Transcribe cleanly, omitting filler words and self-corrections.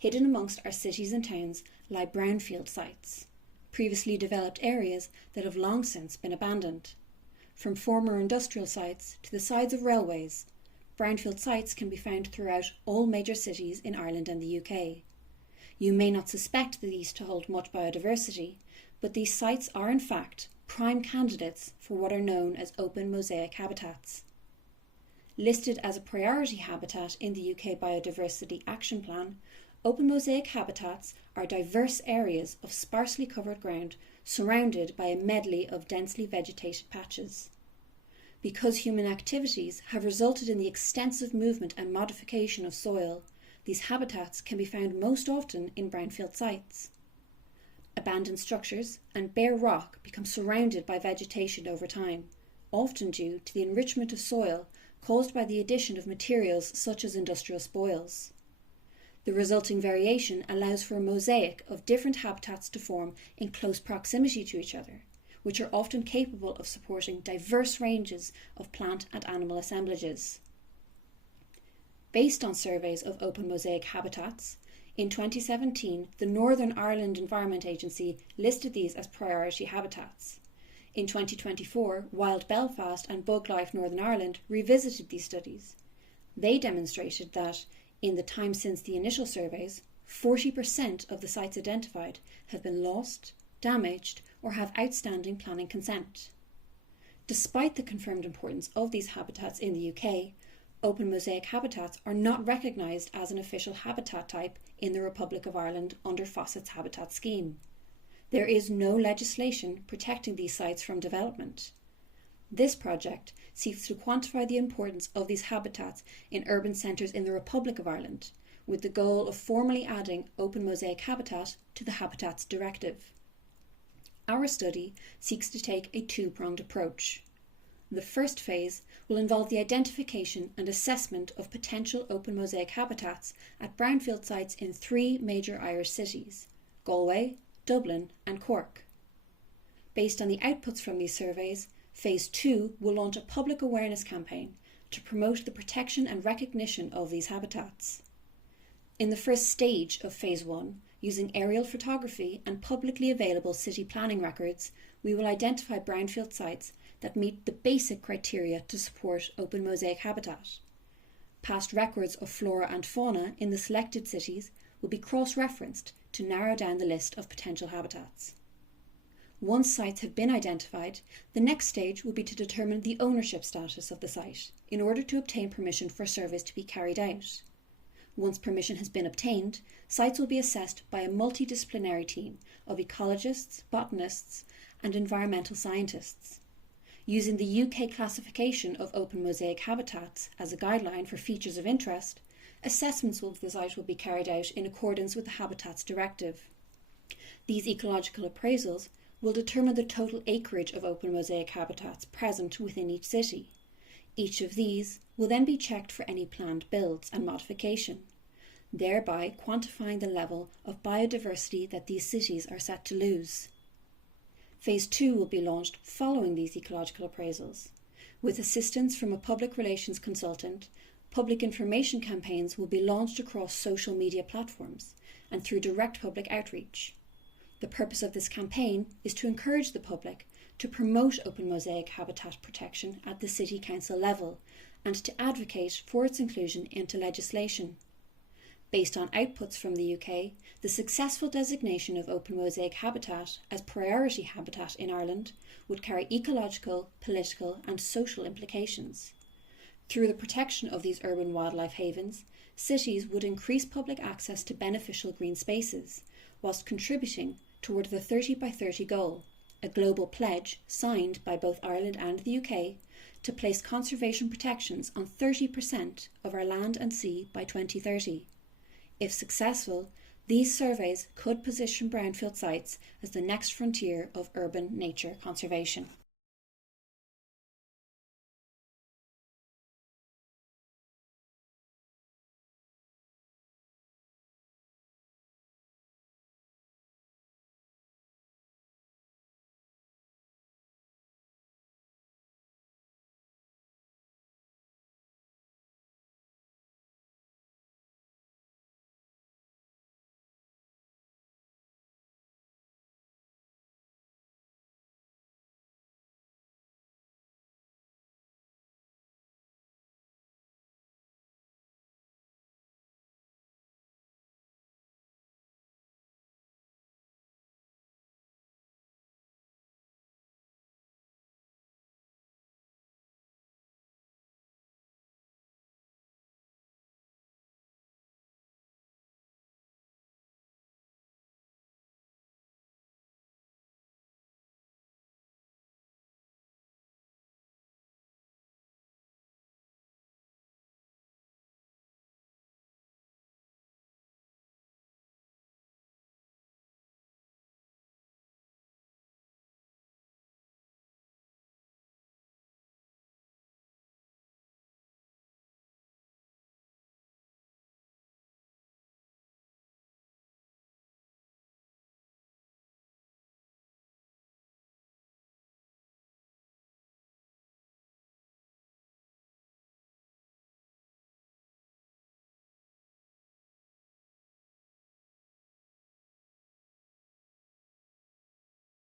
hidden amongst our cities and towns lie brownfield sites, previously developed areas that have long since been abandoned. From former industrial sites to the sides of railways, brownfield sites can be found throughout all major cities in Ireland and the UK. You may not suspect these to hold much biodiversity, but these sites are in fact prime candidates for what are known as open mosaic habitats. Listed as a priority habitat in the UK Biodiversity Action Plan, open mosaic habitats are diverse areas of sparsely covered ground surrounded by a medley of densely vegetated patches. Because human activities have resulted in the extensive movement and modification of soil, these habitats can be found most often in brownfield sites. Abandoned structures and bare rock become surrounded by vegetation over time, often due to the enrichment of soil caused by the addition of materials such as industrial spoils. The resulting variation allows for a mosaic of different habitats to form in close proximity to each other, which are often capable of supporting diverse ranges of plant and animal assemblages. Based on surveys of open mosaic habitats, in 2017, the Northern Ireland Environment Agency listed these as priority habitats. In 2024, Wild Belfast and BugLife Northern Ireland revisited these studies. They demonstrated that, in the time since the initial surveys, 40% of the sites identified have been lost, damaged, or have outstanding planning consent. Despite the confirmed importance of these habitats in the UK, open mosaic habitats are not recognised as an official habitat type in the Republic of Ireland under FOSSET's habitat scheme. There is no legislation protecting these sites from development. This project seeks to quantify the importance of these habitats in urban centres in the Republic of Ireland, with the goal of formally adding open mosaic habitat to the Habitats Directive. Our study seeks to take a two-pronged approach. The first phase will involve the identification and assessment of potential open mosaic habitats at brownfield sites in 3 major Irish cities: Galway, Dublin and Cork. Based on the outputs from these surveys, Phase 2 will launch a public awareness campaign to promote the protection and recognition of these habitats. In the first stage of Phase 1, using aerial photography and publicly available city planning records, we will identify brownfield sites that meet the basic criteria to support open mosaic habitat. Past records of flora and fauna in the selected cities will be cross-referenced to narrow down the list of potential habitats. Once sites have been identified, the next stage will be to determine the ownership status of the site in order to obtain permission for surveys to be carried out. Once permission has been obtained, sites will be assessed by a multidisciplinary team of ecologists, botanists, and environmental scientists. Using the UK classification of open mosaic habitats as a guideline for features of interest, assessments of the site will be carried out in accordance with the Habitats Directive. These ecological appraisals will determine the total acreage of open mosaic habitats present within each city. Each of these will then be checked for any planned builds and modification, thereby quantifying the level of biodiversity that these cities are set to lose. Phase 2 will be launched following these ecological appraisals. With assistance from a public relations consultant, public information campaigns will be launched across social media platforms and through direct public outreach. The purpose of this campaign is to encourage the public to promote open mosaic habitat protection at the City Council level and to advocate for its inclusion into legislation. Based on outputs from the UK, the successful designation of open mosaic habitat as priority habitat in Ireland would carry ecological, political and social implications. Through the protection of these urban wildlife havens, cities would increase public access to beneficial green spaces, whilst contributing toward the 30 by 30 goal, a global pledge signed by both Ireland and the UK to place conservation protections on 30% of our land and sea by 2030. If successful, these surveys could position brownfield sites as the next frontier of urban nature conservation.